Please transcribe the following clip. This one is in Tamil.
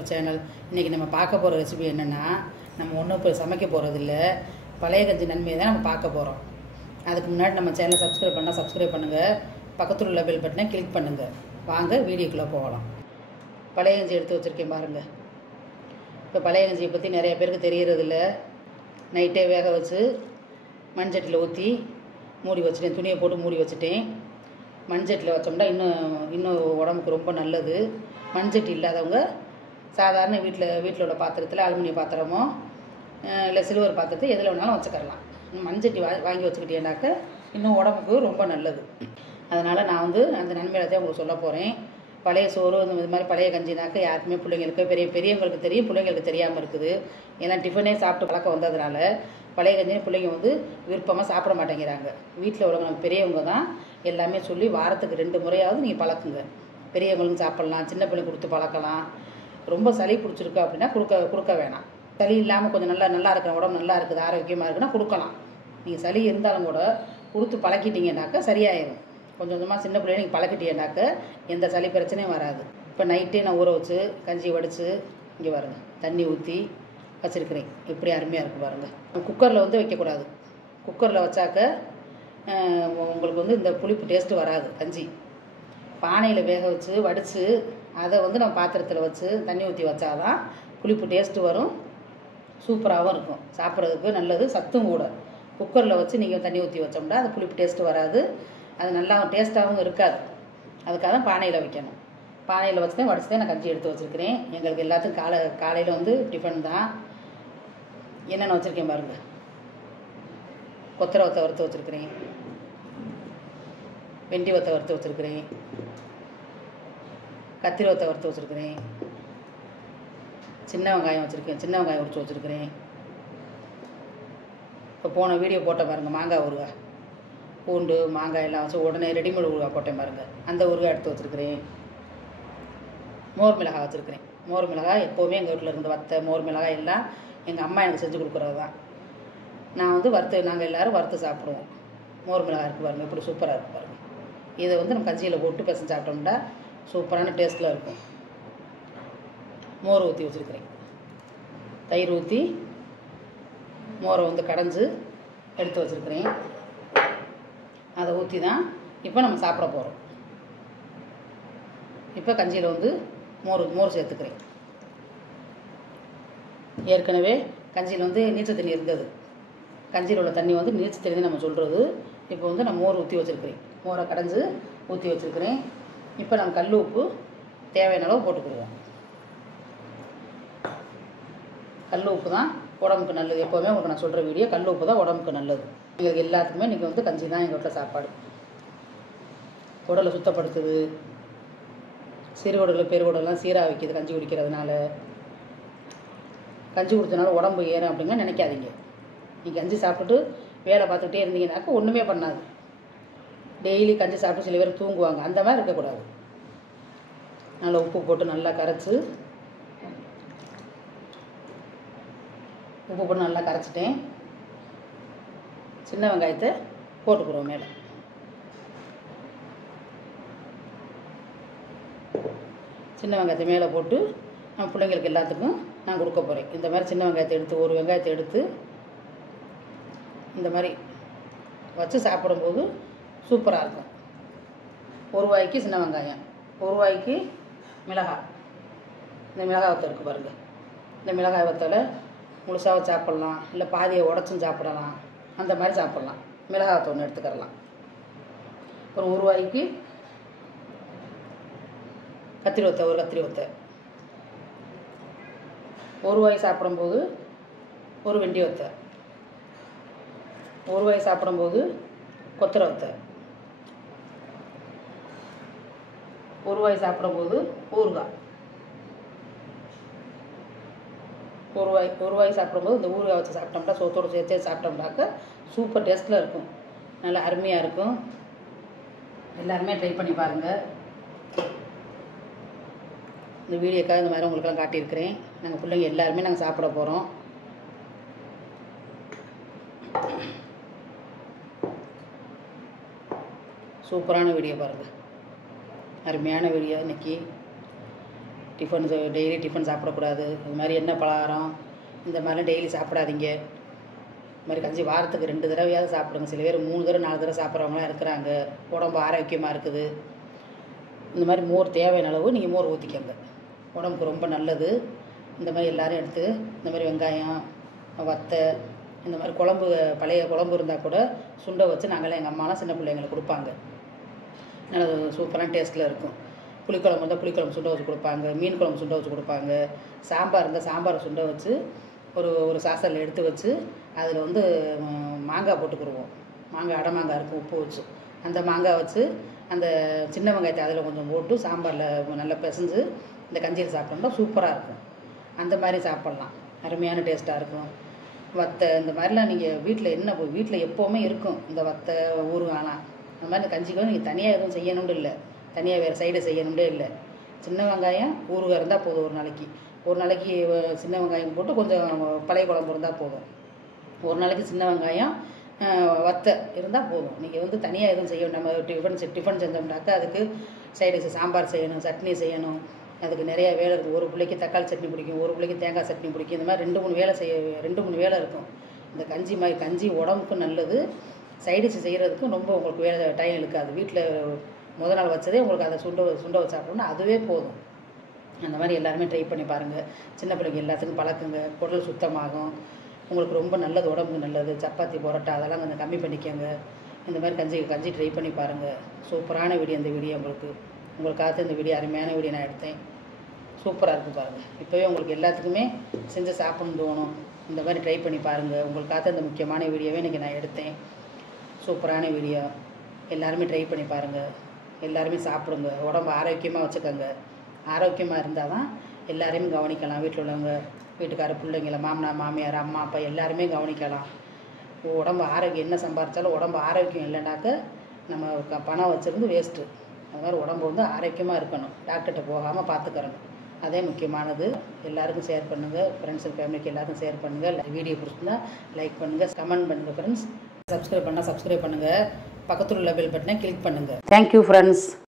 ஒரு சேனல். இன்றைக்கி நம்ம பார்க்க போகிற ரெசிபி என்னென்னா, நம்ம ஒன்றும் இப்போ சமைக்க போகிறதில்ல, பழைய கஞ்சி நன்மையை தான் நம்ம பார்க்க போகிறோம். அதுக்கு முன்னாடி நம்ம சேனலை சப்ஸ்கிரைப் பண்ணால் சப்ஸ்கிரைப் பண்ணுங்கள், பக்கத்தில் உள்ள பெல் பட்டனை கிளிக் பண்ணுங்கள். வாங்க வீடியோக்குள்ளே போகலாம். பழைய கஞ்சி எடுத்து வச்சுருக்கேன் பாருங்கள். இப்போ பழைய கஞ்சியை பற்றி நிறைய பேருக்கு தெரியறதில்ல. நைட்டே வேக வச்சு மண்சட்டியில் ஊற்றி மூடி வச்சுட்டேன், துணியை போட்டு மூடி வச்சுட்டேன். மண்சட்டியில் வச்சோம்னா இன்னும் உடம்புக்கு ரொம்ப நல்லது. மண்சட்டி இல்லாதவங்க சாதாரண வீட்டில் உள்ள பாத்திரத்தில், அலுமினிய பாத்திரமோ இல்லை சில்வர் பாத்திரத்தை எதில் வேணாலும் வச்சுக்கலாம். மண்சட்டி வாங்கி வச்சுக்கிட்டேனாக்க இன்னும் உடம்புக்கு ரொம்ப நல்லது. அதனால் நான் அந்த நன்மையில தான் உங்களுக்கு சொல்ல போகிறேன். பழைய சோறு இது மாதிரி பழைய கஞ்சினாக்க யாருக்குமே பிள்ளைங்களுக்கு பெரியவங்களுக்கு தெரியும், பிள்ளைங்களுக்கு தெரியாமல் இருக்குது. ஏன்னா டிஃபனே சாப்பிட்டு பழக்கம் வந்ததுனால பழைய கஞ்சின்னு பிள்ளைங்க விருப்பமாக சாப்பிட மாட்டேங்கிறாங்க. வீட்டில் உள்ளவங்க பெரியவங்க தான் எல்லாமே சொல்லி வாரத்துக்கு 2 முறையாவது நீங்கள் பழக்குங்க. பெரியவங்களுக்கும் சாப்பிட்லாம், சின்ன பிள்ளைங்க கொடுத்து பழக்கலாம். ரொம்ப சளி பிடிச்சிருக்கு அப்படின்னா கொடுக்க வேணாம். சளி இல்லாமல் கொஞ்சம் நல்லா இருக்கிற உடம்பு நல்லா இருக்குது, ஆரோக்கியமாக இருக்குன்னா கொடுக்கலாம். நீங்கள் சளி இருந்தாலும் கூட கொடுத்து பழக்கிட்டீங்கன்னாக்கா சரியாயிடும். கொஞ்சம் கொஞ்சமாக சின்ன பிள்ளைங்க நீங்கள் பழக்கிட்டீங்கன்னாக்க எந்த சளி பிரச்சனையும் வராது. இப்போ நைட்டே நான் ஊற வச்சு கஞ்சி வடித்து இங்கே பாருங்கள், தண்ணி ஊற்றி வச்சுருக்கிறேன். இப்படி அருமையாக இருக்குது பாருங்கள். குக்கரில் வைக்கக்கூடாது. குக்கரில் வச்சாக்க உங்களுக்கு இந்த புளிப்பு டேஸ்ட்டு வராது. கஞ்சி பானையில் வேக வச்சு வடித்து அதை நம்ம பாத்திரத்தில் வச்சு தண்ணி ஊற்றி வச்சாதான் புளிப்பு டேஸ்ட்டு வரும், சூப்பராகவும் இருக்கும், சாப்பிட்றதுக்கு நல்லது, சத்தும் கூட. குக்கரில் வச்சு நீங்கள் தண்ணி ஊற்றி வச்சோம்னா அது புளிப்பு டேஸ்ட்டு வராது, அது நல்லா டேஸ்ட்டாகவும் இருக்காது. அதுக்காக தான் பானையில் வைக்கணும். பானையில் வச்சு தான் வடிச்சு தான் நான் கஞ்சி எடுத்து வச்சுருக்கிறேன். எங்களுக்கு எல்லாத்துக்கும் காலையில் டிஃபன் தான். என்னென்ன வச்சுருக்கேன் பாருங்கள். கொத்தரை வத்தை வறுத்து வச்சுருக்கிறேன், வெண்டி வத்தை வறுத்து வச்சுருக்கிறேன், கத்திரி வத்தை வறுத்து வச்சுருக்கிறேன், சின்ன வெங்காயம் வச்சுருக்கேன், சின்ன வெங்காயம் உரித்து வச்சுருக்கிறேன். இப்போ போன வீடியோ போட்ட பாருங்கள், மாங்காய் ஊறுகாய், பூண்டு மாங்காய் எல்லாம் வச்சு உடனே ரெடிமேட் ஊறுகாய் போட்டேன் பாருங்கள், அந்த ஊறுகாய் எடுத்து வச்சுருக்கிறேன். மோர் மிளகாய் வச்சுருக்கிறேன். மோர் மிளகாய் எப்போவுமே எங்கள் வீட்டில் இருந்து வத்தை மோர் மிளகாய் எல்லாம் எங்கள் அம்மா எனக்கு செஞ்சு கொடுக்குறது தான். நான் நாங்கள் எல்லோரும் வறுத்து சாப்பிடுவோம். மோர் மிளகாய் இருக்குது பாருங்கள், இப்படி சூப்பராக இருக்குது பாருங்கள். இதை நம்ம கஞ்சியில் போட்டு பிசைஞ்சு சாப்பிட்டோம்னா சூப்பரான டேஸ்ட்டில் இருக்கும். மோர் ஊற்றி வச்சுருக்கிறேன். தயிர் ஊற்றி மோரை கடைஞ்சி எடுத்து வச்சுருக்கிறேன். அதை ஊற்றி தான் இப்போ நம்ம சாப்பிட போகிறோம். இப்போ கஞ்சியில் மோர் சேர்த்துக்கிறேன். ஏற்கனவே கஞ்சியில் நீச்சல் தண்ணி இருக்குது. கஞ்சியில் உள்ள தண்ணி நீச்சல் தண்ணி நம்ம சொல்கிறது. இப்போ நான் மோர் ஊற்றி வச்சுருக்கிறேன். மோரை கடைஞ்சி ஊற்றி வச்சுருக்கிறேன். இப்போ நம்ம கல் உப்பு தேவையான அளவு போட்டுக்கிடுவோம். கல் உப்பு தான் உடம்புக்கு நல்லது. எப்போவுமே உங்களுக்கு நான் சொல்கிற வீடியோ, கல் உப்பு தான் உடம்புக்கு நல்லது. எங்களுக்கு எல்லாத்துக்குமே இன்றைக்கி கஞ்சி தான் எங்கள் வீட்டில் சாப்பாடு. குடலை சுத்தப்படுத்துது, சிறுகுடல் பெருகுடலாம் சீராக வைக்கிது கஞ்சி குடிக்கிறதுனால. கஞ்சி குடித்தனால உடம்பு ஏறும் அப்படின்னா நினைக்காதீங்க. நீங்கள் கஞ்சி சாப்பிட்டு வேலை பார்த்துக்கிட்டே இருந்தீங்கன்னாக்கா ஒன்றுமே பண்ணாது. டெய்லி கஞ்சி சாப்பிட்டு சில பேர் தூங்குவாங்க, அந்த மாதிரி இருக்கக்கூடாது. நல்லா உப்பு போட்டு நல்லா கரைச்சி, உப்பு போட்டு நல்லா கரைச்சிட்டேன். சின்ன வெங்காயத்தை போட்டுக்கிறோம் மேலே. சின்ன வெங்காயத்தை மேலே போட்டு நம்ம பிள்ளைங்களுக்கு எல்லாத்துக்கும் நான் கொடுக்க போகிறேன். இந்த மாதிரி சின்ன வெங்காயத்தை எடுத்து, ஒரு வெங்காயத்தை எடுத்து இந்த மாதிரி வச்சு சாப்பிடும்போது சூப்பராக இருக்கும். ஒரு ரூபாய்க்கு சின்ன வெங்காயம், ஒரு ரூபாய்க்கு மிளகாய். இந்த மிளகாய் வத்தல் இருக்குது பாருங்கள். இந்த மிளகாய் வத்தலை முழுசாக சாப்பிட்லாம், இல்லை பாதியை உடச்சும் சாப்பிடலாம், அந்த மாதிரி சாப்பிட்லாம். மிளகாய் வத்தல் ஒன்று எடுத்துக்கிறலாம். ஒரு ரூபாய்க்கு கத்திரி வத்தை, ஒரு கத்திரி வத்தை. ஒரு ரூபாய் சாப்பிடும்போது ஒரு வெண்டி வத்தை, ஒரு ரூபாய் சாப்பிடும்போது கொத்தரை வத்தை, ஒரு ரூபாய் சாப்பிடும்போது ஊறுகாய். ஒரு ரூபாய் சாப்பிடும்போது இந்த ஊறுகாய் வச்சு சாப்பிட்டோம்னா, சோத்தோடு சேர்த்து சாப்பிட்டோம்னாக்க சூப்பர் டேஸ்ட்டில் இருக்கும், நல்லா அருமையாக இருக்கும். எல்லாருமே ட்ரை பண்ணி பாருங்கள். இந்த வீடியோக்காக இந்த மாதிரி உங்களுக்கெல்லாம் காட்டியிருக்கிறேன். நாங்கள் பிள்ளைங்க எல்லாருமே நாங்கள் சாப்பிட போகிறோம். சூப்பரான வீடியோ பாருங்கள், அருமையான வீடியோ. இன்றைக்கி டிஃபன் டெய்லி டிஃபன் சாப்பிடக்கூடாது. அது மாதிரி எண்ணெய் பலகாரம் இந்த மாதிரிலாம் டெய்லி சாப்பிடாதீங்க. இது மாதிரி கஞ்சி வாரத்துக்கு 2 தடவையாவது சாப்பிடுங்க. சில பேர் 3 தடவை 4 தடவை சாப்பிட்றவங்களாம் இருக்கிறாங்க. உடம்பு ஆரோக்கியமாக இருக்குது. இந்த மாதிரி மோர் தேவையான அளவு நீங்கள் மோர் ஊற்றிக்கோங்க. உடம்புக்கு ரொம்ப நல்லது. இந்த மாதிரி எல்லோரும் எடுத்து இந்த மாதிரி வெங்காயம் வத்தை இந்த மாதிரி குழம்பு பழைய குழம்பு இருந்தால் கூட சுண்டை வச்சு நாங்களாம் எங்கள் அம்மாலாம் சின்ன பிள்ளைங்களுக்கு கொடுப்பாங்க. நல்லா சூப்பரான டேஸ்ட்டில் இருக்கும். புளிக்குழம்பு இருந்தால் புளிக்குழம்பு சுண்டை வச்சு கொடுப்பாங்க. மீன் குழம்பு சுண்டை வச்சு கொடுப்பாங்க. சாம்பார் இருந்தால் சாம்பாரை சுண்டை வச்சு ஒரு சாசரில் எடுத்து வச்சு அதில் வந்து மாங்காய் போட்டுக்கிடுவோம். மாங்காய் அடை மாங்காய் இருக்கும் உப்பு வச்சு. அந்த மாங்காய் வச்சு அந்த சின்ன வெங்காயத்தை அதில் கொஞ்சம் போட்டு சாம்பாரில் நல்லா பிசைஞ்சு இந்த கஞ்சியில் சாப்பிட்டோம்னா சூப்பராக இருக்கும். அந்த மாதிரி சாப்பிட்லாம். அருமையான டேஸ்ட்டாக இருக்கும். வத்தை இந்த மாதிரிலாம் நீங்கள் வீட்டில் எப்போவுமே இருக்கும். இந்த வத்தை ஊறுகாலாம் அந்த மாதிரி இந்த கஞ்சிக்கு நீங்கள் தனியாக எதுவும் செய்யணும்னு இல்லை. தனியாக வேறு சைடு செய்யணும்னே இல்லை. சின்ன வெங்காயம் ஊறுகாய் இருந்தால் போதும். ஒரு நாளைக்கு சின்ன வெங்காயம் போட்டு கொஞ்சம் பழைய குழம்பு இருந்தால் போதும். ஒரு நாளைக்கு சின்ன வெங்காயம் வத்தை இருந்தால் போதும். நீங்கள் வந்து தனியாக எதுவும் செய்யணும். நம்ம டிஃபன் செஞ்சோம்னாக்கா அதுக்கு சைடு சாம்பார் செய்யணும், சட்னி செய்யணும். அதுக்கு நிறைய வேலை இருக்குது. ஒரு பிள்ளைக்கு தக்காளி சட்னி பிடிக்கும், ஒரு பிள்ளைக்கு தேங்காய் சட்னி பிடிக்கும். இந்த மாதிரி 2-3 வேலை இருக்கும். இந்த கஞ்சி உடம்புக்கு நல்லது. சைடிஷ் செய்கிறதுக்கும் ரொம்ப உங்களுக்கு வேலை டைம் இருக்காது. வீட்டில் முதல் நாள் வச்சதே உங்களுக்கு அதை சுண்டை வச்சு சாப்பிட்டோம்னா அதுவே போதும். அந்த மாதிரி எல்லாருமே ட்ரை பண்ணி பாருங்கள். சின்ன பிள்ளைங்க எல்லாத்துக்கும் பழக்குங்க. குடல் சுத்தமாகும். உங்களுக்கு ரொம்ப நல்லது, உடம்புக்கு நல்லது. சப்பாத்தி பரோட்டா அதெல்லாம் கொஞ்சம் கம்மி பண்ணிக்கோங்க. இந்த மாதிரி கஞ்சி ட்ரை பண்ணி பாருங்கள். சூப்பரான வீடியோ இந்த வீடியோ உங்களுக்காக இந்த வீடியோ அருமையான வீடியோ நான் எடுத்தேன். சூப்பராக இருக்குது பாருங்கள். இப்போவே உங்களுக்கு எல்லாத்துக்குமே செஞ்சு சாப்பிடணும்னு தோணும். இந்த மாதிரி ட்ரை பண்ணி பாருங்கள். உங்களுக்காக இந்த முக்கியமான வீடியோவே இன்றைக்கி நான் எடுத்தேன். சூப்பரான வீடியோ. எல்லாருமே ட்ரை பண்ணி பாருங்கள். எல்லாருமே சாப்பிடுங்க. உடம்பு ஆரோக்கியமாக வச்சுக்கோங்க. ஆரோக்கியமாக இருந்தால் தான் எல்லாரையுமே கவனிக்கலாம். வீட்டில் உள்ளவங்க, வீட்டுக்கார, பிள்ளைங்கள, மாமனார், மாமியார், அம்மா, அப்பா எல்லாருமே கவனிக்கலாம். உடம்பு ஆரோக்கியம் என்ன சம்பாதிச்சாலும் உடம்பு ஆரோக்கியம் இல்லைனாக்க நம்ம பணம் வச்சுருந்து வேஸ்ட்டு. அது மாதிரி உடம்பு வந்து ஆரோக்கியமாக இருக்கணும். டாக்டர்கிட்ட போகாமல் பார்த்துக்கிறணும். அதே முக்கியமானது. எல்லாருக்கும் ஷேர் பண்ணுங்கள். ஃப்ரெண்ட்ஸ் அண்ட் ஃபேமிலிக்கு எல்லாருக்கும் ஷேர் பண்ணுங்கள். வீடியோ பிடிச்சிருந்தா லைக் பண்ணுங்கள், கமெண்ட் பண்ணுங்கள். ஃப்ரெண்ட்ஸ் சப்ஸ்கிரைப் பண்ணுங்கள். பக்கத்தில் உள்ள பெல் பட்டனை கிளிக் பண்ணுங்கள். Thank you friends.